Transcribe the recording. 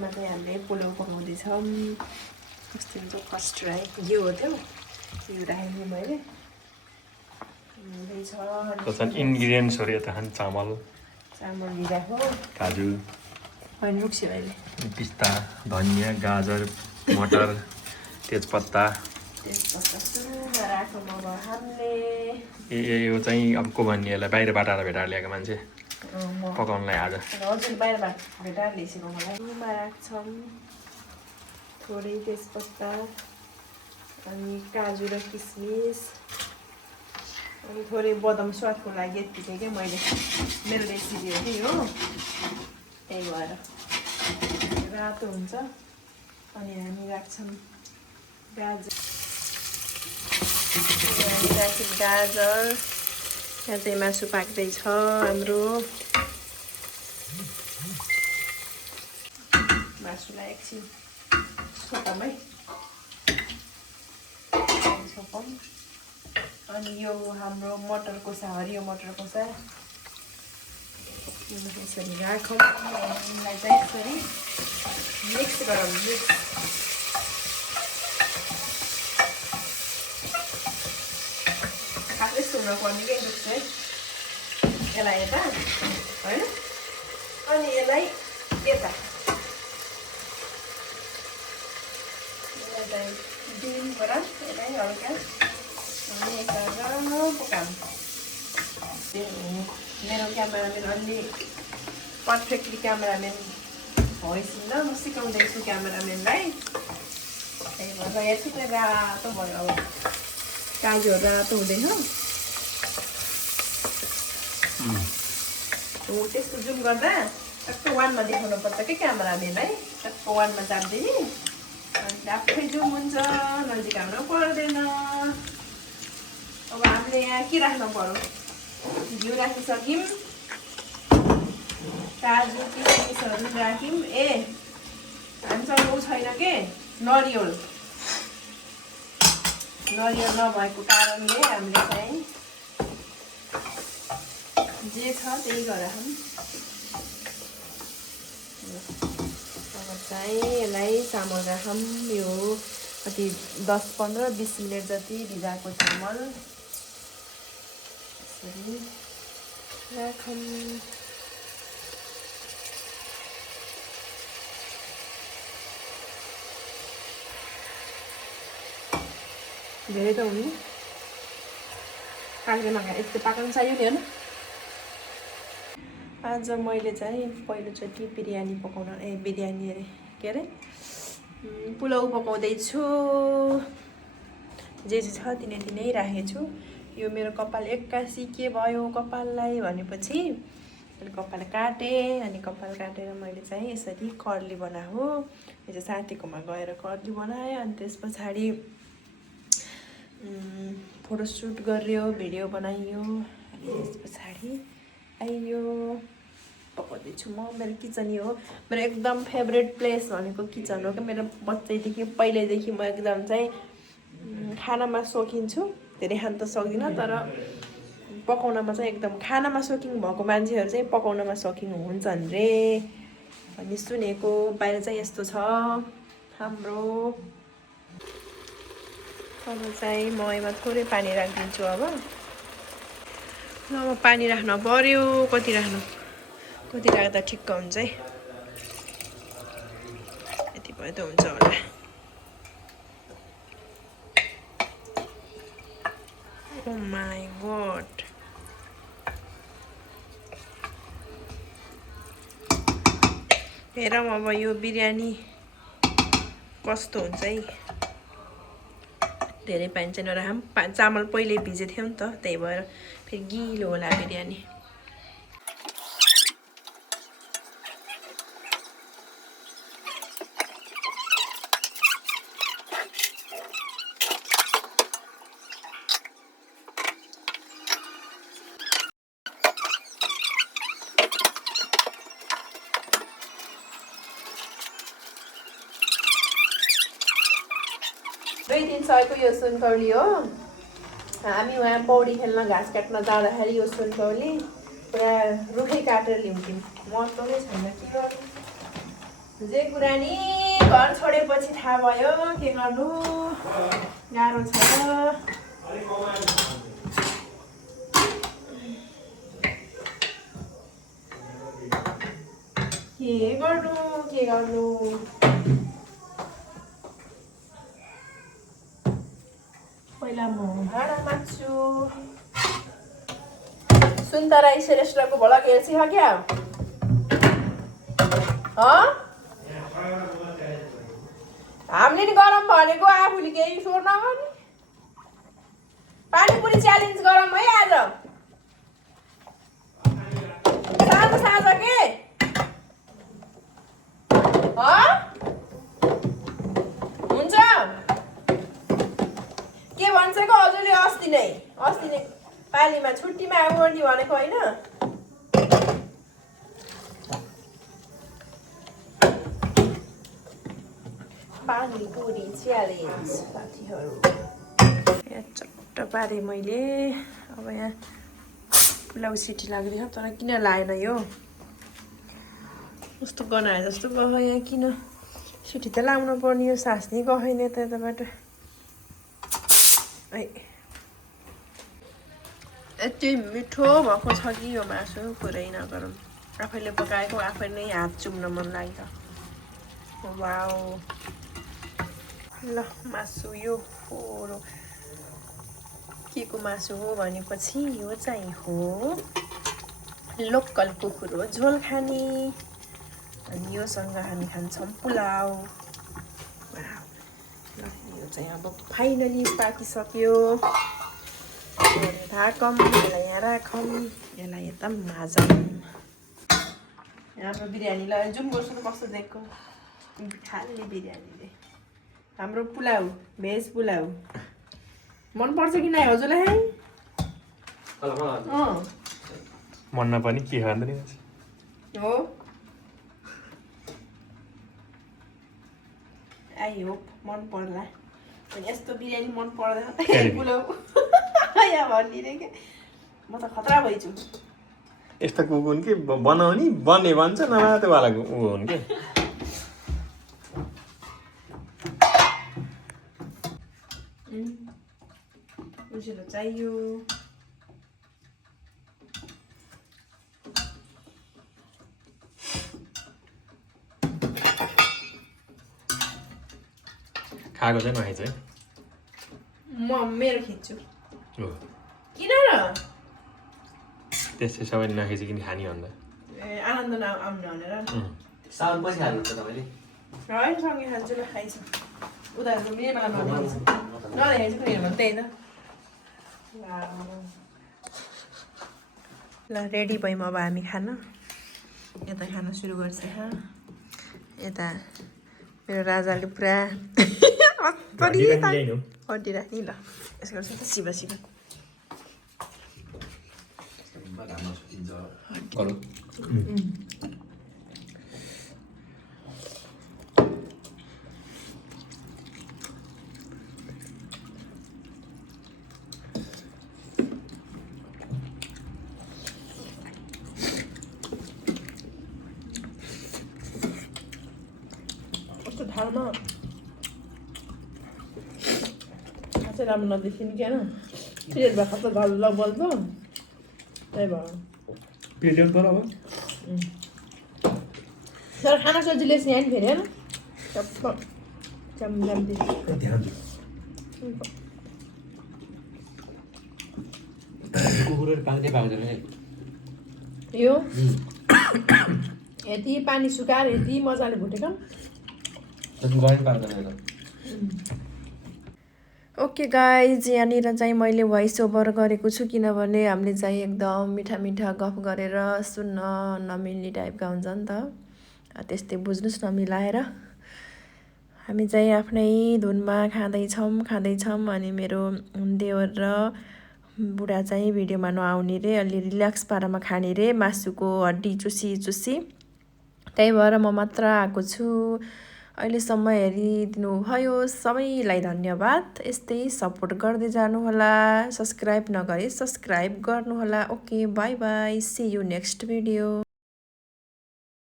यसैमा चाहिँ हामीले पुलाउ पकाउँदैछौँ। कस्तो हुन्छ फर्स्ट राई घिउ हो त्यो घिउ राखेँ मैले हुँदैछ। इन्ग्रिडियन्ट्सहरू यता खान चामल भिजाएको काजु होइन रुक्स्यो अहिले पिस्ता धनियाँ गाजर मटर तेजपत्ता सुरुमा राखौँ अब हामीले। यो चाहिँ अब को भन्ने यसलाई बाहिरबाट भेटाएर ल्याएको मान्छे पकाउनलाई आज हजुर बाहिरबाट भेटाएर ल्याइसकेको मलाई। सुरुमा राख्छौँ थोरै तेजपत्ता अनि काजु र किसमिस अनि थोरै बदाम स्वादको लागि यति चाहिँ क्या मैले मेरो रेसिपी हो कि हो त्यही भएर रातो हुन्छ। अनि हामी राख्छौँ गाजर गाजर यहाँ चाहिँ मासु पाक्दैछ हाम्रो। मासुलाई एकछिन छोपौँ है छोपौँ। अनि यो हाम्रो मटर कोसा हरियो मटर कोसा यसरी राखौँ। यसलाई चाहिँ यसरी मिक्स गरौँ खासै सुन्नुपर्ने के दुख्छ यसलाई यता होइन अनि यसलाई यता डिम गरौँ यसलाई हल्का अनि एकजना पकाऊँ। मेरो क्यामेराम्यान अलि पर्फेक्टली क्यामेराम्यान भइसिन्न म सिकाउँदैछु क्यामेराम्यानलाई। त्यही भएर यहाँ थुप्रै रातो भयो। अब काजुहरू रातो हुँदैन त्यस्तो जुम गर्दा टक्क 1मा देखाउनु पर्छ कि क्यामेराम्यानलाई टक्क 1मा चाप्दिने अनि आफै जुम हुन्छ नजिक हाल्नु पर्दैन। अब हामीले यहाँ के राख्नु पर्यो घिउ राखिसक्यौँ काजु किसमिसहरू राख्यौँ। हामीसँग उ छैन के नरिवल नभएको कारणले हामीले चाहिँ जे छ त्यही गराउँ। अब चाहिँ यसलाई चामल राखौँ। यो कति 10-15-20 मिनट जति भिजाएको चामल यसरी राखौँ। धेरै त हुने काँक्रे माखा यति पाक्न चाहियो नि होइन। आज मैले चाहिँ पहिलोचोटि बिरयानी पकाउन बिरयानी अरे के अरे पुलाउ पकाउँदैछु। जे छ तिनै राखेको छु। यो मेरो कपाल 81 के भयो कपाललाई भनेपछि मैले कपाल काटेँ अनि कपाल काटेर मैले चाहिँ यसरी कर्ली बनाएको। यो चाहिँ साथीकोमा गएर कर्ली बनाएँ अनि त्यस पछाडि फोटोसुट गर्यो भिडियो बनाइयो अनि त्यस पछाडि आइयो पकाउँदैछु म। मेरो किचन यो हो मेरो एकदम फेभरेट प्लेस भनेको किचन हो क्या। मेरो बच्चैदेखि पहिल्यैदेखि म एकदम चाहिँ खानामा सौखिन छु। धेरै खान त सक्दिनँ तर पकाउनमा चाहिँ एकदम खानामा सौखिन भएको मान्छेहरू चाहिँ पकाउनमा सौखिन हुन्छन् रे भन्ने सुनेको। बाहिर चाहिँ यस्तो छ हाम्रो। अब चाहिँ म यसमा थोरै पानी राखिदिन्छु। अब पानी राख्न पर्यो कति राख्दा ठिक्क हुन्छ है। यति भयो त हुन्छ होला। Oh my god हेरौँ अब यो बिरयानी कस्तो हुन्छ है। धेरै पानी चाहिँ नराखौँ चामल पहिले भिजेको थियो नि त त्यही भएर फेरि गिलो होला बिरयानी। 2-3 सयको यो सुनकौली हो। हामी वहाँ पौडी खेल्न घाँस काट्न जाँदाखेरि यो सुनकौली पुरा रुखै काटेर ल्याउँथ्यौँ। मर्दो नै छैन के गर्नु। जे कुरा नि घर छोडेपछि थाहा भयो के गर्नु गाह्रो छ। के गर्नु पहिला म भाडा माग्छु। सुन्तरा श्रेष्ठको भला हेर्छ क्या हामीले नि गरम भनेको आफूले केही सोर नगर्ने। पानीपुरी च्यालेन्ज गरौँ है आज साँझ के हुन्छ के भन्छ को हजुरले अस्ति नै पालीमा छुट्टीमा आउनु भनेको होइन। पानीपुरी च्यालेन्ज साथीहरू यहाँ चट्ट पारेँ मैले। अब यहाँ पुलाउ सिटी लाग्दैछ तर किन लागेन यो कस्तो गनाए जस्तो गयो यहाँ किन सिटी त लाउनु पर्ने यो सास नै गएन यताबाट। यति मिठो भएको छ कि यो मासु पुरै नगरौँ। आफैले पकाएको आफै नै हात चुम्न मन लाग्छ। वाउ ल मासु यो हो के को मासु हो भनेपछि यो चाहिँ हो लोकल कुकुर हो झोल खाने। अनि योसँग हामी खान्छौँ पुलाउ। ल यो चाहिँ अब फाइनली पाकिसक्यो। ढाकौँ यसलाई यहाँ राखौँ यसलाई यता माझौँ। हाम्रो बिरयानीलाई जुम गर्छु कस्तो देखेको खाली बिरयानीले। हाम्रो पुलाउ भेज पुलाउ मनपर्छ कि नै हजुरलाई? मनमा पनि के खाँदैन हो। आई होप मन पर्ला। यस्तो बिरयानी मन पर्दैन पुलाउ यहाँ भनिदिने के म त खतरा भइछु। यस्तो कुक हुन् कि बनाउने बन्ने भन्छ नभए त्यो वालाको ऊ हुन् कि उसिलो चाहियो। खाएको चाहिँ नखाइ चाहिँ म मेरो खिच्छु किन र त्यसै सबैले नखाइ किन खाने भन्दा आनन्द आउनु भनेर साउन पछि खानुहुन्छ तपाईँले? होइन सँगै खान्छु ल खाइछ उनीहरूको मेरो बेला नदेखेको छु हेर्नु त्यही त। ल रेडी भयौँ अब हामी खान। यता खान सुरु गर्छ यता मेरो राजाले पुरा हड्डिराख्ने। ल यसो गर्छ त शिव शिव कस्तो ठाउँमा खासै राम्रो नदेखिने क्या सिरियल भए कस्तो गल्ल बल्दो त्यही भयो। तर खाना सजिलो यहाँ नि फेरि होइन टप्प कुकुरहरू पाक्दै पाक्दैन है यो यति पानी सुकाएर यति मजाले भुटेको गरे पाक्दैन। ओके गाइज यहाँनिर चाहिँ मैले भोइस ओभर गरेको छु किनभने हामीले चाहिँ एकदम मिठा मिठा गफ गरेर सुन्न नमिल्ने टाइपका हुन्छ नि त त्यस्तै बुझ्नुहोस् न मिलाएर हामी चाहिँ आफ्नै धुनमा खाँदैछौँ अनि मेरो देवर र बुढा चाहिँ भिडियोमा नआउने रे अलि रिल्याक्स पारामा खाने रे मासुको हड्डी चुसी त्यही भएर म मात्र आएको छु। अहिलेसम्म हेरिदिनु भयो सबैलाई धन्यवाद। यस्तै सपोर्ट गर्दै जानुहोला। सब्सक्राइब नगरे सब्सक्राइब गर्नुहोला। Okay bye bye see you next video.